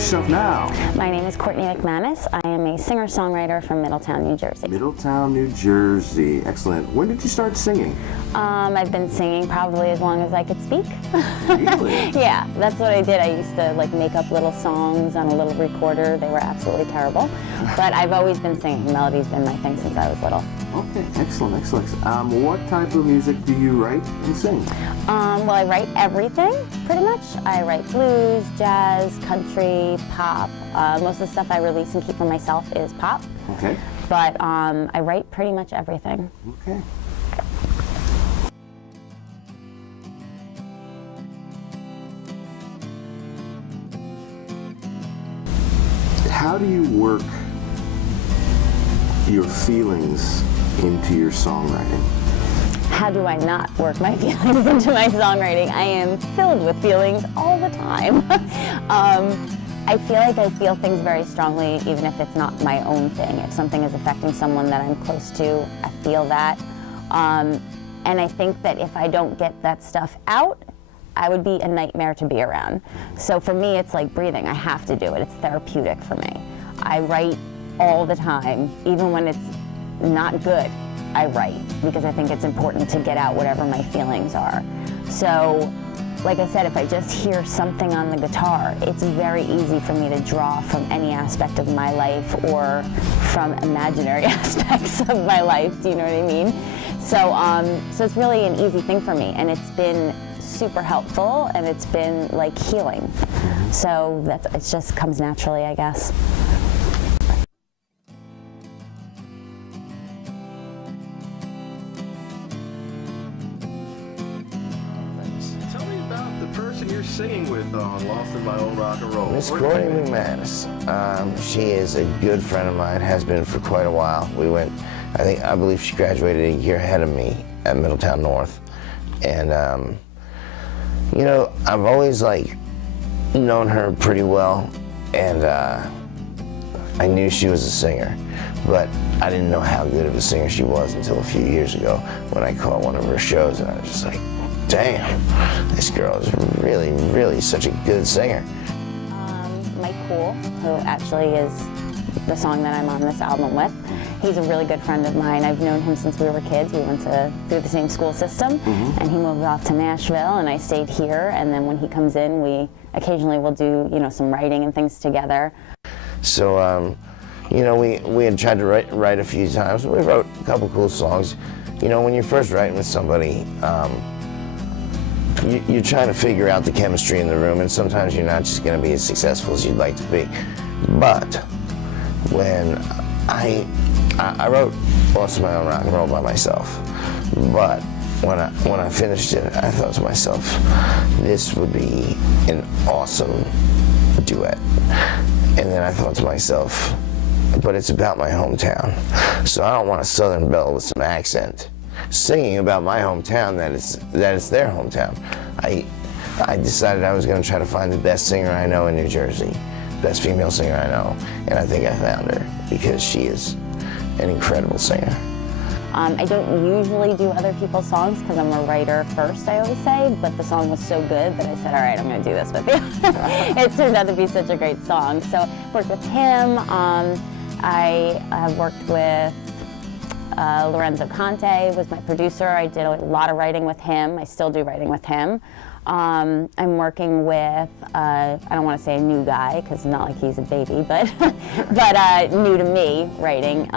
yourself now. My name is Courtney McManus. I am a singer-songwriter from Middletown, New Jersey. Middletown, New Jersey. Excellent. When did you start singing? I've been singing probably as long as I could speak. Really? Yeah, that's what I did. I used to like make up little songs on a little recorder. They were absolutely terrible. But I've always been singing. Melody's been my thing since I was little. Okay, excellent, excellent. What type of music do you write and sing? Well, I write everything, pretty much. I write blues, jazz, country, pop. Most of the stuff I release and keep for myself is pop. Okay. But I write pretty much everything. Okay. How do you work your feelings into your songwriting? How do I not work my feelings into my songwriting? I am filled with feelings all the time. I feel like I feel things very strongly even if it's not my own thing. If something is affecting someone that I'm close to, I feel that. And I think that if I don't get that stuff out, I would be a nightmare to be around. So for me, it's like breathing. I have to do it. It's therapeutic for me. I write all the time, even when it's not good. I write because I think it's important to get out whatever my feelings are. So, like I said, if I just hear something on the guitar, it's very easy for me to draw from any aspect of my life or from imaginary aspects of my life. Do you know what I mean? So it's really an easy thing for me, and it's been super helpful, and it's been like healing. So it just comes naturally, I guess. Tell me about the person you're singing with on Lost in My Old Rock and Roll. Miss Courtney McManus. She is a good friend of mine, has been for quite a while. I believe she graduated a year ahead of me at Middletown North. And, you know, I've always known her pretty well, and I knew she was a singer, but I didn't know how good of a singer she was until a few years ago when I caught one of her shows, and I was just like, damn, this girl is really, really such a good singer. Mike Cool, who actually is the song that I'm on this album with, he's a really good friend of mine. I've known him since we were kids. We went through the same school system, and he moved off to Nashville, and I stayed here. And then when he comes in, we occasionally will do, you know, some writing and things together. So, you know, we had tried to write a few times. We wrote a couple cool songs. You know, when you're first writing with somebody, you're trying to figure out the chemistry in the room, and sometimes you're not just going to be as successful as you'd like to be. But when I wrote Lost in My Own Rock and Roll by myself, but when I finished it, I thought to myself, this would be an awesome duet. And then I thought to myself, but it's about my hometown, so I don't want a Southern belle with some accent singing about my hometown that it's their hometown. I decided I was going to try to find the best singer I know in New Jersey, best female singer I know, and I think I found her because she is an incredible singer. I don't usually do other people's songs because I'm a writer first, I always say, but the song was so good that I said, all right, I'm going to do this with you. It turned out to be such a great song. So I worked with him. I have worked with Lorenzo Conte, was my producer. I did a lot of writing with him. I still do writing with him. I'm working with, I don't want to say a new guy because it's not like he's a baby, but new to me writing.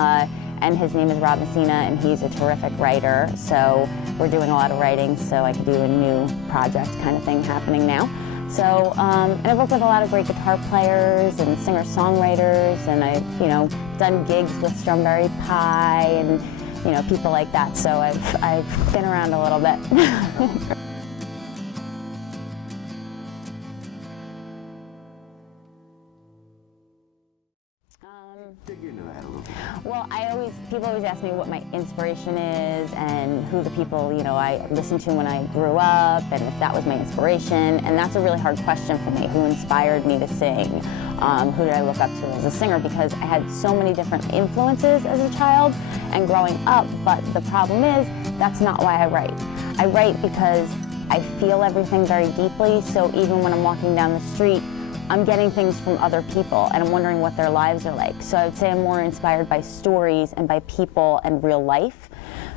And his name is Rob Messina, and he's a terrific writer. So we're doing a lot of writing, so I could do a new project kind of thing happening now. So, and I've worked with a lot of great guitar players and singer-songwriters, and I've, you know, done gigs with Strawberry Pie and, you know, people like that. So I've been around a little bit. Dig into that a little bit. Well, people always ask me what my inspiration is and who the people, you know, I listened to when I grew up and if that was my inspiration. And that's a really hard question for me. Who inspired me to sing? Who did I look up to as a singer? Because I had so many different influences as a child and growing up, but the problem is that's not why I write. I write because I feel everything very deeply, so even when I'm walking down the street I'm getting things from other people and I'm wondering what their lives are like. So I would say I'm more inspired by stories and by people and real life.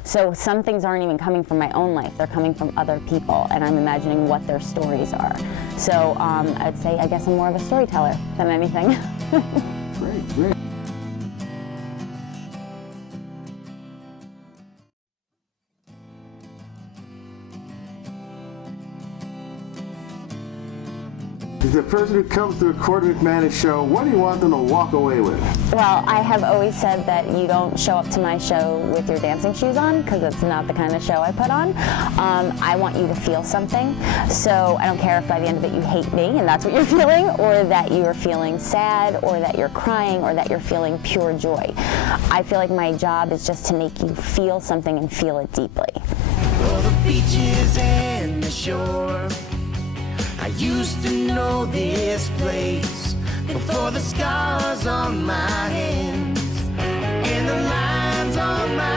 So some things aren't even coming from my own life, they're coming from other people, and I'm imagining what their stories are. So I'd say I guess I'm more of a storyteller than anything. Great, great. The person who comes to a Courtney McManus show, what do you want them to walk away with? Well, I have always said that you don't show up to my show with your dancing shoes on, because it's not the kind of show I put on. I want you to feel something. So I don't care if by the end of it you hate me and that's what you're feeling, or that you're feeling sad, or that you're crying, or that you're feeling pure joy. I feel like my job is just to make you feel something and feel it deeply. For the beaches and the shore, I used to know this place before the scars on my hands and the lines on my